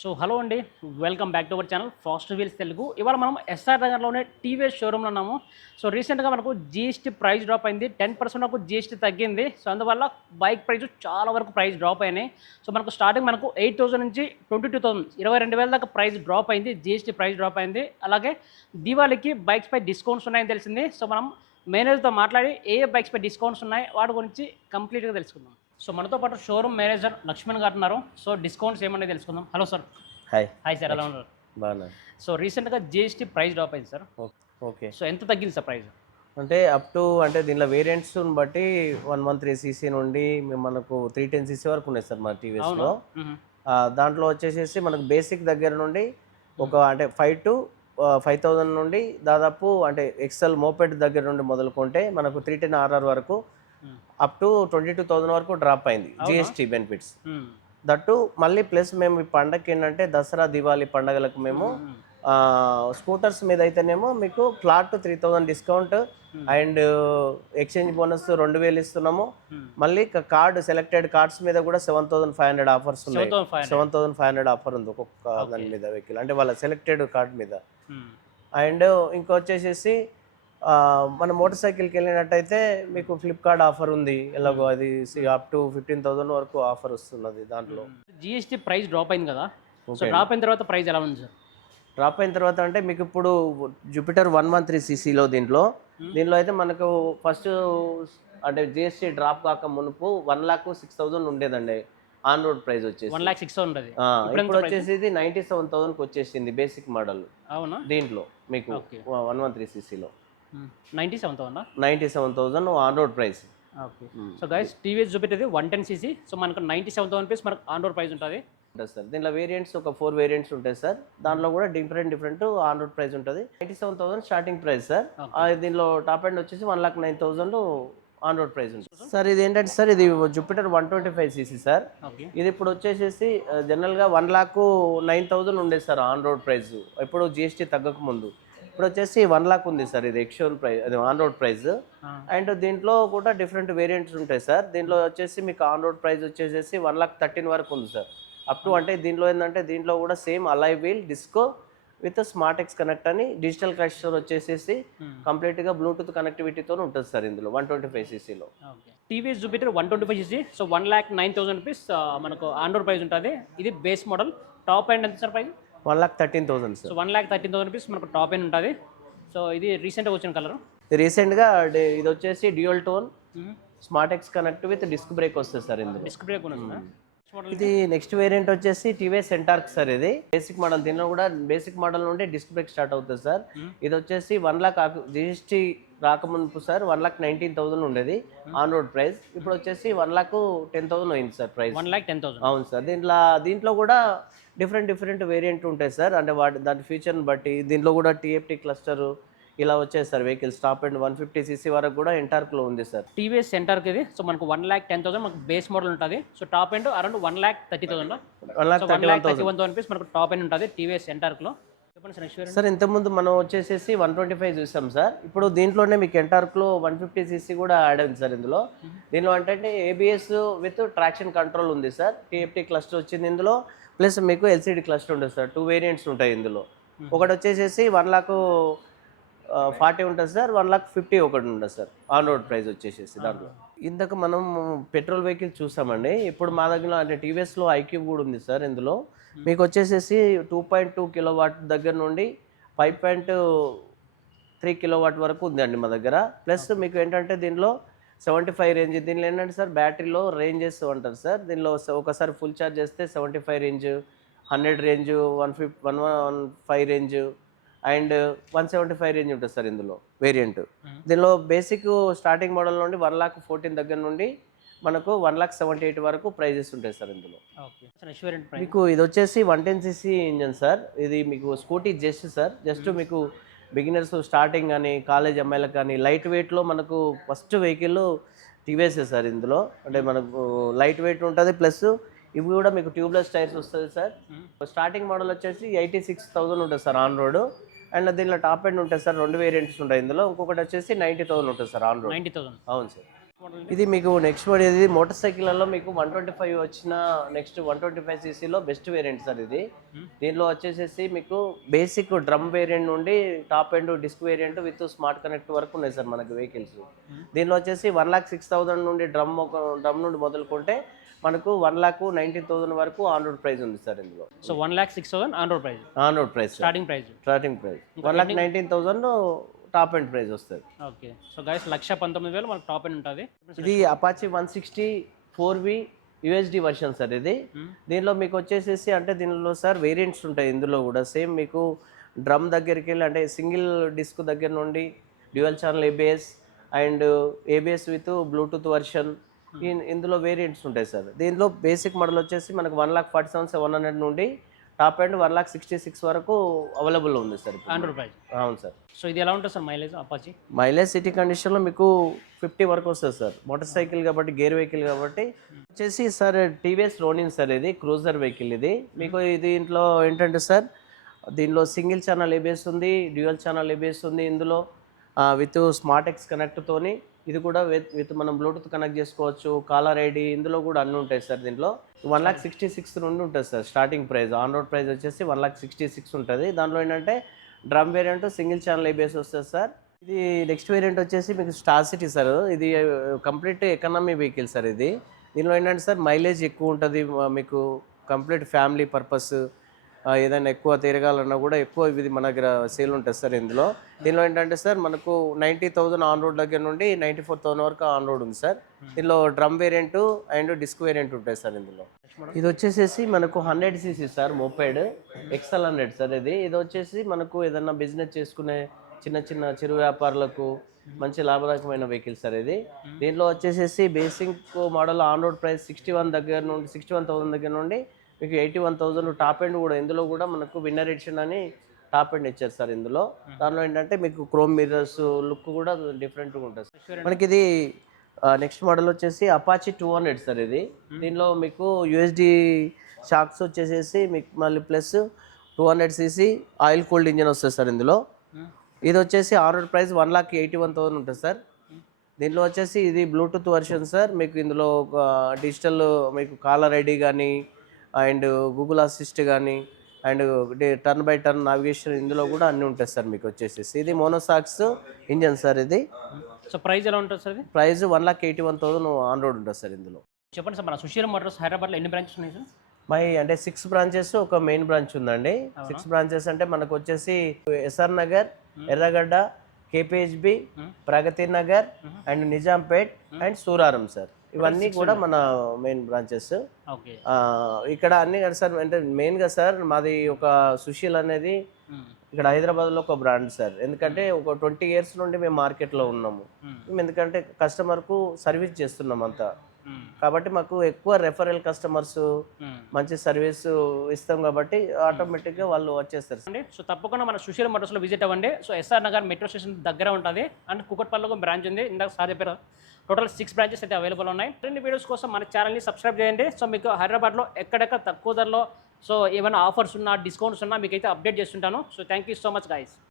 So hello అండి welcome back to our channel fast wheels Telugu. ఇవాళ మనం SR నగర్లోనే TVS షోరూమ్లో ఉన్నాము. సో రీసెంట్గా మనకు జీఎస్టీ ప్రైస్ డ్రాప్ అయింది. టెన్ పర్సెంట్ వరకు జీఎస్టీ తగ్గింది. సో అందువల్ల బైక్ ప్రైస్ చాలా వరకు ప్రైస్ డ్రాప్ అయినాయి. సో మనకు స్టార్టింగ్ మనకు ఎయిట్ థౌసండ్ నుంచి ట్వంటీ టూ థౌసండ్ ఇరవై రెండు వేల దాకా ప్రైస్ డ్రాప్ అయింది. జీఎస్టీ ప్రైస్ డ్రాప్ అయింది. అలాగే దీవాళికి బైక్స్ పై డిస్కౌంట్స్ ఉన్నాయని తెలిసింది. సో మనం మేనేజర్తో మాట్లాడి ఏ ఏ బైక్స్ పై డిస్కౌంట్స్ ఉన్నాయి వాటి గురించి కంప్లీట్గా తెలుసుకుందాం. సో మనతో పాటు షోరూమ్ మేనేజర్ లక్ష్మణ్ గారు ఉన్నారు. సో డిస్కౌంట్స్ ఏమన్నా తెలుసుకుందాం. Hello sir. Hi. Hi sir ఎలా ఉన్నారు? బాగున్నా. సో రీసెంట్గా జిఎస్టీ ప్రైస్ డ్రాప్ అయింది సార్. ఓకే. సో ఎంత తగ్గింది సార్ ప్రైస్ అంటే అప్ టు అంటే దీనిలో వేరియంట్స్ బట్టి వన్ వన్ త్రీ సీసీ నుండి మనకు త్రీ టెన్ సీసీ వరకు ఉన్నాయి సార్ మన టీవీఎస్లో మ్మ్. దాంట్లో వచ్చేసేసి మనకు బేసిక్ దగ్గర నుండి ఒక అంటే ఫైవ్ టు ఫైవ్ థౌజండ్ నుండి దాదాపు అంటే ఎక్సెల్ మోపెడ్ దగ్గర నుండి మొదలుకుంటే మనకు త్రీ టెన్ ఆర్ఆర్ వరకు. Up to twenty two thousand వరకు డ్రాప్ అయింది జిఎస్టీ బెనిఫిట్స్. దట్టు మళ్ళీ ప్లస్ మేము ఈ పండగకి ఏంటంటే దసరా దివాళీ పండగలకు మేము స్కూటర్స్ మీద అయితేనేమో మీకు flat three thousand discount. And exchange bonus రెండు వేలు ఇస్తున్నాము. మళ్ళీ కార్డ్ సెలెక్టెడ్ కార్డ్స్ మీద కూడా seven thousand five hundred offers ఉన్నాయి 7,500. Seven thousand five hundred offer ఉంది ఒక్కొక్క దాని మీద వెహికల్ అంటే వాళ్ళ సెలెక్టెడ్ కార్డ్ మీద. అండ్ ఇంకొచ్చేసేసి మన మోటార్ సైకిల్కి వెళ్ళినట్టయితే మీకు ఫ్లిప్కార్ట్ ఆఫర్ ఉంది. ఎలాగో అది అప్ టు ఫిఫ్టీన్ థౌసండ్ వరకు ఆఫర్ వస్తున్నది దాంట్లో. జిఎస్టీ ప్రైస్ డ్రాప్ అయింది కదా? సో. డ్రాప్ అయిన తర్వాత ప్రైస్ ఎలా ఉంది సార్ డ్రాప్ అయిన తర్వాత అంటే మీకు ఇప్పుడు జూపిటర్ వన్ వన్ త్రీ సీసీలో దీంట్లో. దీనిలో అయితే మనకు ఫస్ట్ అంటే జిఎస్టీ డ్రాప్ కాక మునుపు వన్ లాక్ సిక్స్ థౌసండ్ ఉండేదండి. ఆన్ రోడ్ ప్రైస్ వచ్చేసి. వన్ సిక్స్ ఇప్పుడు? వచ్చేసి ఇది నైంటీ సెవెన్ థౌసండ్కి వచ్చేసింది బేసిక్ మోడల్ అవునా? దీంట్లో మీకు. One one three సీసీలో ninety seven thousand ninety seven thousand on road price okay so guys TVS చూపెట్టేది one ten CC so మనకు నైంటీ సెవెన్ థౌసండ్ రూపీస్ మనకు ఆన్ రోడ్ ప్రైస్ ఉంటుంది. ఉంటుంది sir. దీనిలో variants ఒక four variants ఉంటాయి sir. దాంట్లో కూడా different different on road price ఉంటుంది. Ninety seven thousand starting price sir. దీనిలో టాప్ ఎండ్ వచ్చేసి one lakh nine thousand on road price ఉంటుంది. సార్ ఇది ఏంటంటే సార్ ఇది Jupiter one twenty five CC sir. ఇది ఇప్పుడు వచ్చేసేసి జనరల్గా వన్ లాక్ నైన్ థౌసండ్ ఉండేది సార్ ఆన్ రోడ్ ప్రైస్ ఇప్పుడు జిఎస్టీ తగ్గక ముందు. ఇప్పుడు వచ్చేసి వన్ లాక్ ఉంది సార్ ఇది ఎక్స్షోన్ ప్రైస్ అది ఆన్ రోడ్ ప్రైస్ అండ్ దీంట్లో కూడా డిఫరెంట్ వేరియంట్స్ ఉంటాయి సార్. దీంట్లో వచ్చేసి మీకు ఆన్ రోడ్ ప్రైస్ వచ్చేసేసి వన్ లాక్ థర్టీన్ వరకు ఉంది సార్. అప్ టు అంటే దీంట్లో ఏంటంటే దీంట్లో కూడా same alloy wheel disc with smart X connect అని డిజిటల్ క్లస్టర్ వచ్చేసేసి కంప్లీట్గా బ్లూటూత్ కనెక్టివిటీతో ఉంటుంది సార్ ఇందులో one twenty five సీసీలో TVS Jupiter one twenty five CC so one lakh nine thousand rupees మనకు ఆన్ రోడ్ ప్రైస్ ఉంటుంది. ఇది బేస్ మోడల్ టాప్ ఎండ్ ఎంత sir price one lakh thirteen thousand so sir one lakh thirteen thousand rupees మనకు top end ఉంటుంది. So ఇది రీసెంట్గా వచ్చిన colour. రీసెంట్గా ఇది వచ్చేసి dual tone smart X connect with disc brake వస్తుంది సార్ ఇందులో. డిస్క్ బ్రేక్ ఉన్నది మోడల్ ఇది నెక్స్ట్ వేరియంట్ వచ్చేసి టీవీఎస్ సెంటార్క్ సార్ ఇది. బేసిక్ మోడల్ దీనిలో కూడా బేసిక్ మోడల్ నుండి డిస్క్ బ్రేక్ స్టార్ట్ అవుతుంది సార్. ఇది వచ్చేసి వన్ లాక్ జిఎస్టీ రాకముందు sir one lakh nineteen thousand ఉండేది ఆన్ రోడ్ ప్రైస్ ఇప్పుడు వచ్చేసి వన్ లాక్ టెన్ థౌసండ్ అయింది sir price one lakh ten thousand. అవును సార్. దీంట్లో దీంట్లో కూడా డిఫరెంట్ డిఫరెంట్ వేరియంట్ ఉంటాయి సార్. అంటే వాటి దాని ఫీచర్ని బట్టి దీంట్లో కూడా టీఎఫ్టీ క్లస్టర్ ఇలా వచ్చాయి sir vehicle stop and one fifty CC వరకు కూడా ఎంటార్క్లో ఉంది సార్. టీవీఎస్ సెంటర్కి ఇది. సో మనకు వన్ ల్యాక్ టెన్ థౌసండ్ మనకు బేస్ మోడల్ ఉంటుంది. So top end around one lakh thirty thousand one so one lakh one thirty one thousand మనకు top end ఉంటుంది టీవీఎస్ చెప్పండి సార్ ఇంతకుముందు మనం వచ్చేసేసి వన్ ట్వంటీ ఫైవ్ చూసాం సార్. ఇప్పుడు దీంట్లోనే మీకు ఎంటార్క్లో వన్ ఫిఫ్టీ సీసీ కూడా యాడ్ అయింది సార్ ఇందులో. దీనిలో అంటే ఏబిఎస్ విత్ ట్రాక్షన్ కంట్రోల్ ఉంది సార్. టీఎఫ్టీ క్లస్టర్ వచ్చింది ఇందులో. ప్లస్ మీకు ఎల్సిడి క్లస్టర్ ఉంటుంది సార్. టూ వేరియంట్స్ ఉంటాయి ఇందులో. ఒకటి వచ్చేసేసి వన్ లాక్ ఫార్టీ ఉంటుంది సార్ వన్ లాక్ ఫిఫ్టీ ఒకటి ఉంటుంది సార్ ఆన్ రోడ్ ప్రైస్ వచ్చేసేసి దాంట్లో. ఇందాక మనం పెట్రోల్ వెహికల్ చూసామండి ఇప్పుడు మా దగ్గర అంటే టీవీఎస్లో ఐక్యూబ్ కూడా ఉంది సార్ ఇందులో. మీకు వచ్చేసేసి two point two kilowatt దగ్గర నుండి five point three kilowatt వరకు ఉందండి మా దగ్గర. ప్లస్ మీకు ఏంటంటే దీనిలో సెవెంటీ ఫైవ్ రేంజ్ దీనిలో ఏంటంటే సార్ బ్యాటరీలో రేంజెస్ ఉంటారు సార్. దీనిలో ఒకసారి ఫుల్ ఛార్జ్ చేస్తే seventy five range hundred range one fif one one five range and one seventy five range ఉంటుంది సార్ ఇందులో వేరియంట్ దీనిలో బేసిక్ స్టార్టింగ్ మోడల్ నుండి వన్ లాక్ ఫోర్టీన్ దగ్గర నుండి మనకు వన్ లాక్ సెవెంటీ ఎయిట్ వరకు ప్రైజెస్ ఉంటాయి సార్ ఇందులో. మీకు ఇది వచ్చేసి one ten CC engine sir. ఇది మీకు స్కూటీ జస్ట్ సార్. జస్ట్ మీకు బిగినర్స్ స్టార్టింగ్ కానీ కాలేజ్ అమ్మాయిలకు కానీ లైట్ వెయిట్లో మనకు ఫస్ట్ వెహికల్ టీవీఎస్ సార్ ఇందులో. అంటే మనకు లైట్ వెయిట్ ఉంటుంది ప్లస్ ఇవి కూడా మీకు ట్యూబ్లెస్ టైర్స్ వస్తుంది సార్. స్టార్టింగ్ మోడల్ వచ్చేసి ఎయిటీ సిక్స్ థౌసండ్ ఉంటుంది సార్ ఆన్ రోడ్ అండ్ దీనిలో టాప్ ఎండ్ ఉంటుంది సార్ రెండు వేరియంట్స్ ఉంటాయి ఇందులో. ఇంకొకటి వచ్చేసి నైంటీ థౌసండ్ ఉంటుంది sir on road. Ninety thousand. అవును సార్. ఇది మీకు నెక్స్ట్ పడేది మోటార్ సైకిళ్ళలో మీకు వన్ ట్వంటీ ఫైవ్ వచ్చిన నెక్స్ట్ వన్ ట్వంటీ ఫైవ్ సీసీలో బెస్ట్ వేరియంట్ సార్ ఇది. దీనిలో వచ్చేసేసి మీకు బేసిక్ డ్రమ్ వేరియంట్ నుండి top end disc variant with smart connect వరకు ఉన్నాయి సార్ మనకి వెహికల్స్ దీనిలో వచ్చేసి వన్ లాక్ సిక్స్ థౌసండ్ నుండి డ్రమ్ ఒక డ్రమ్ నుండి మొదలుకుంటే మనకు వన్ లాక్ నైన్టీన్ థౌసండ్ వరకు ఆన్ రోడ్ ప్రైస్ ఉంది సార్ ఇందులో. So one lakh six thousand on road price on road price starting price starting price one lakh nineteen thousand top end price వస్తుంది. Okay so guys లక్ష పంతొమ్మిది వేలు మనకు top end ఉంటుంది. ఇది Apache one sixty four V USD version sir ఇది. దీనిలో మీకు వచ్చేసేసి అంటే దీనిలో సార్ వేరియంట్స్ ఉంటాయి ఇందులో కూడా. సేమ్ మీకు డ్రమ్ దగ్గరికి వెళ్ళి అంటే సింగిల్ డిస్క్ దగ్గర నుండి dual channel ABS and ABS with Bluetooth version ఇందులో వేరియంట్స్ ఉంటాయి సార్. దీనిలో బేసిక్ మోడల్ వచ్చేసి మనకు one lakh forty seven seven hundred నుండి top and one lakh sixty six వరకు అవైలబుల్ ఉంది సార్ ప్రైస్ అవును సార్. సో ఇది ఎలా ఉంటుంది sir mileage Apache mileage city కండిషన్లో మీకు ఫిఫ్టీ వరకు వస్తుంది సార్. మోటార్ సైకిల్ కాబట్టి గేర్ వెహికల్ కాబట్టి. వచ్చేసి సార్ టీవీఎస్ రోనిన్ సార్ ఇది క్రూజర్ వెహికల్ ఇది. మీకు ఇది దీంట్లో ఏంటంటే సార్ దీనిలో సింగిల్ ఛానల్ ఏబిఎస్ ఉంది డ్యూయల్ ఛానల్ ఏబిఎస్ ఉంది ఇందులో. విత్ స్మార్ట్ ఎక్స్ కనెక్ట్తోని ఇది కూడా విత్ విత్ మనం బ్లూటూత్ కనెక్ట్ చేసుకోవచ్చు కాలర్ ఐడి ఇందులో కూడా అన్నీ ఉంటాయి సార్ దీంట్లో. వన్ లాక్ సిక్స్టీ సిక్స్ నుండి ఉంటుంది sir starting price on road price వచ్చేసి వన్ లాక్ సిక్స్టీ సిక్స్ ఉంటుంది. దాంట్లో ఏంటంటే drum variant single channel ABS వస్తుంది సార్. ఇది నెక్స్ట్ వేరియంట్ వచ్చేసి మీకు స్టార్ సిటీ సార్. ఇది కంప్లీట్ ఎకనామీ వెహికల్ సార్ ఇది. దీనిలో ఏంటంటే సార్ మైలేజ్ ఎక్కువ ఉంటుంది మీకు కంప్లీట్ ఫ్యామిలీ పర్పస్ ఏదైనా ఎక్కువ తిరగాలన్నా కూడా ఎక్కువ ఇది మన దగ్గర సేల్ ఉంటుంది సార్ ఇందులో. దీనిలో ఏంటంటే సార్ మనకు నైంటీ థౌసండ్ ఆన్ రోడ్ దగ్గర నుండి నైంటీ ఫోర్ థౌసండ్ వరకు ఆన్ రోడ్ ఉంది సార్. దీనిలో drum variant and disc variant ఉంటాయి సార్ ఇందులో. ఇది వచ్చేసేసి మనకు hundred CC sir moped XL hundred sir ఇది. ఇది వచ్చేసి మనకు ఏదన్నా బిజినెస్ చేసుకునే చిన్న చిన్న చిరు వ్యాపారులకు మంచి లాభదాయకమైన వెహికల్ సార్ ఇది. దీంట్లో వచ్చేసేసి basic model on road price sixty one దగ్గర నుండి సిక్స్టీ వన్ థౌసండ్ దగ్గర నుండి మీకు eighty one thousand top end కూడా ఇందులో కూడా మనకు విన్నర్ ఎడిషన్ అని టాప్ ఎండ్ ఇచ్చారు సార్ ఇందులో. దానిలో ఏంటంటే మీకు క్రోమ్ మిర్రర్స్ లుక్ కూడా డిఫరెంట్గా ఉంటుంది సార్. మనకి ఇది నెక్స్ట్ మోడల్ వచ్చేసి అపాచీ టూ హండ్రెడ్ సార్ ఇది. దీనిలో మీకు యూఎస్డి షాక్స్ వచ్చేసేసి మీకు మళ్ళీ plus two hundred CC oil cooled engine వస్తుంది సార్ ఇందులో. ఇది వచ్చేసి order price one lakh eighty one thousand ఉంటుంది సార్. దీనిలో వచ్చేసి ఇది బ్లూటూత్ వర్షన్ సార్. మీకు ఇందులో డిజిటల్ మీకు కాలర్ ఐడి కానీ అండ్ గూగుల్ అసిస్ట్ కానీ and turn by turn navigation ఇందులో కూడా అన్నీ ఉంటాయి సార్ మీకు వచ్చేసి ఇది మోనోసాక్స్ ఇంజన్ సార్ ఇది. సో ప్రైస్ ఎలా ఉంటుంది సార్ ఇది? Price one lakh eighty one thousand on road ఉంటుంది సార్ ఇందులో. చెప్పండి సార్ మన సుశీల మోటార్స్ హైదరాబాద్లో ఎన్ని బ్రాంచెస్ ఉన్నాయి సార్? మై అంటే సిక్స్ బ్రాంచెస్ ఒక మెయిన్ బ్రాంచ్ ఉందండి. సిక్స్ బ్రాంచెస్ అంటే మనకు వచ్చేసి SR Nagar Erragadda KPHB Pragathi Nagar and Nizampet and Suraram sir. ఇవన్నీ కూడా మన మెయిన్ బ్రాంచెస్ ఇక్కడ అన్ని కదా సార్ అంటే మెయిన్గా సార్ మాది ఒక సుశీల్ అనేది ఇక్కడ హైదరాబాద్లో ఒక బ్రాండ్ సార్. ఎందుకంటే ఒక ట్వంటీ ఇయర్స్ నుండి మేము మార్కెట్లో ఉన్నాము. మేము. ఎందుకంటే కస్టమర్కు సర్వీస్ చేస్తున్నాం అంతా. కాబట్టి మాకు ఎక్కువ రెఫరల్ కస్టమర్స్ మంచి సర్వీస్ ఇస్తాం కాబట్టి ఆటోమేటిక్గా వాళ్ళు వచ్చేస్తారు అండి సో తప్పకుండా మన సుశీల మోటార్స్లో విజిట్ అవ్వండి. So SR Nagar metro station దగ్గర ఉంటుంది. అండ్ కుకట్పల్లిలో ఒక బ్రాంచ్ ఉంది. ఇందాక సార్ చెప్పారు టోటల్ సిక్స్ బ్రాంచెస్ అయితే అవైలబుల్ ఉన్నాయి. రెండు వీడియోస్ కోసం మన ఛానల్ని సబ్స్క్రైబ్ చేయండి. సో మీకు హైదరాబాద్లో ఎక్కడెక్కడ తక్కువ ధరలో సో ఏమైనా ఆఫర్స్ ఉన్నా డిస్కౌంట్స్ ఉన్నా మీకు అయితే అప్డేట్ చేస్తుంటాను. So thank you so much guys